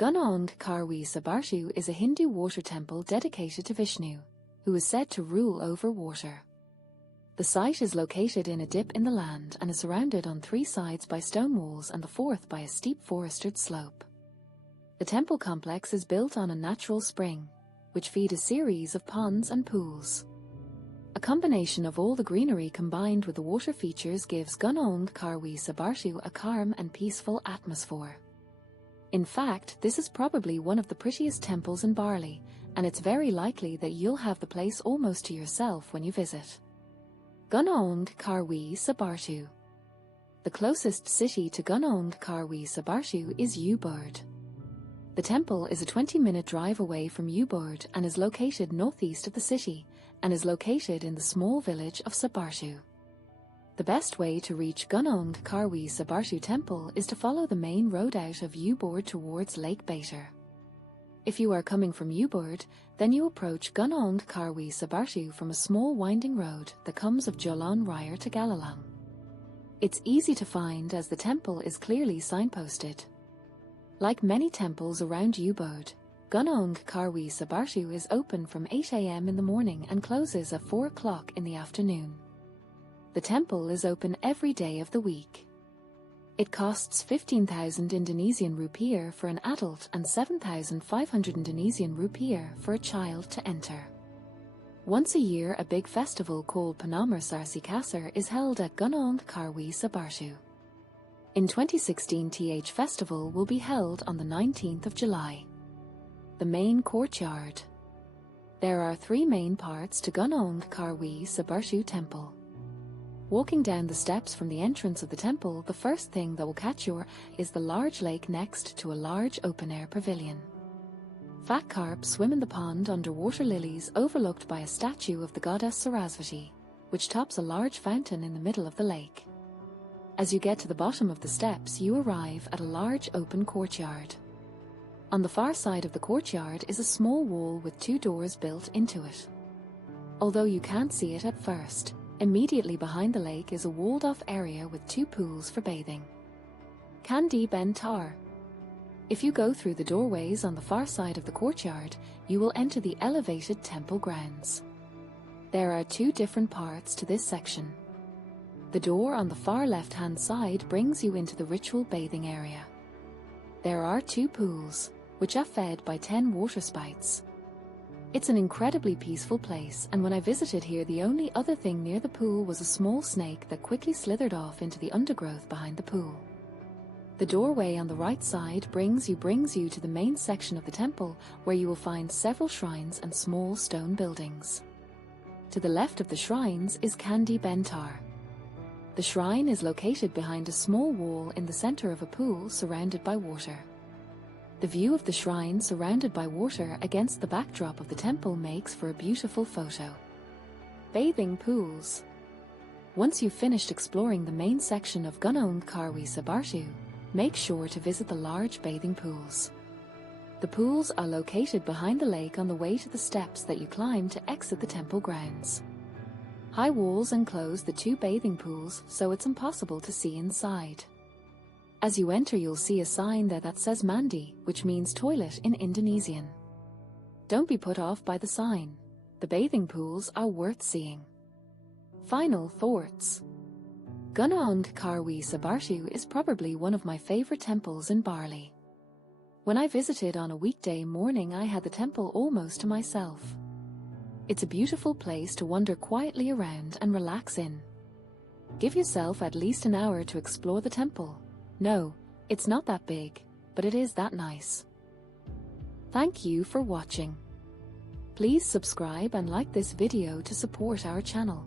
Gunung Kawi Sebatu is a Hindu water temple dedicated to Vishnu, who is said to rule over water. The site is located in a dip in the land and is surrounded on 3 sides by stone walls and the 4th by a steep forested slope. The temple complex is built on a natural spring, which feed a series of ponds and pools. A combination of all the greenery combined with the water features gives Gunung Kawi Sebatu a calm and peaceful atmosphere. In fact, this is probably one of the prettiest temples in Bali, and it's very likely that you'll have the place almost to yourself when you visit. Gunung Kawi Sebatu. The closest city to Gunung Kawi Sebatu is Ubud. The temple is a 20-minute drive away from Ubud and is located northeast of the city, and is located in the small village of Sebatu. The best way to reach Gunung Kawi Sebatu Temple is to follow the main road out of Ubud towards Lake Batur. If you are coming from Ubud, then you approach Gunung Kawi Sebatu from a small winding road that comes of Jalan Raya Tegallalang. It's easy to find as the temple is clearly signposted. Like many temples around Ubud, Gunung Kawi Sebatu is open from 8 a.m. in the morning and closes at 4 o'clock in the afternoon. The temple is open every day of the week. It costs 15,000 Indonesian rupiah for an adult and 7,500 Indonesian rupiah for a child to enter. Once a year, a big festival called Penamar Sarsi Kasar is held at Gunung Kawi Sebatu. In 2016, TH Festival will be held on the 19th of July. The main courtyard. There are 3 main parts to Gunung Kawi Sebatu Temple. Walking down the steps from the entrance of the temple, the first thing that will catch your eye is the large lake next to a large open-air pavilion. Fat carp swim in the pond under water lilies overlooked by a statue of the goddess Sarasvati, which tops a large fountain in the middle of the lake. As you get to the bottom of the steps, you arrive at a large open courtyard. On the far side of the courtyard is a small wall with 2 doors built into it. Although you can't see it at first, immediately behind the lake is a walled-off area with 2 pools for bathing. Candi Bentar. If you go through the doorways on the far side of the courtyard, you will enter the elevated temple grounds. There are 2 different parts to this section. The door on the far left-hand side brings you into the ritual bathing area. There are 2 pools, which are fed by 10 water spouts. It's an incredibly peaceful place, and when I visited here, the only other thing near the pool was a small snake that quickly slithered off into the undergrowth behind the pool. The doorway on the right side brings you to the main section of the temple, where you will find several shrines and small stone buildings. To the left of the shrines is Candi Bentar. The shrine is located behind a small wall in the center of a pool surrounded by water. The view of the shrine surrounded by water against the backdrop of the temple makes for a beautiful photo. Bathing pools. Once you've finished exploring the main section of Gunung Kawi Sebatu, make sure to visit the large bathing pools. The pools are located behind the lake on the way to the steps that you climb to exit the temple grounds. High walls enclose the 2 bathing pools, so it's impossible to see inside. As you enter, you'll see a sign there that says Mandi, which means toilet in Indonesian. Don't be put off by the sign. The bathing pools are worth seeing. Final thoughts. Gunung Kawi Sebatu is probably one of my favorite temples in Bali. When I visited on a weekday morning, I had the temple almost to myself. It's a beautiful place to wander quietly around and relax in. Give yourself at least an hour to explore the temple. No, it's not that big, but it is that nice. Thank you for watching. Please subscribe and like this video to support our channel.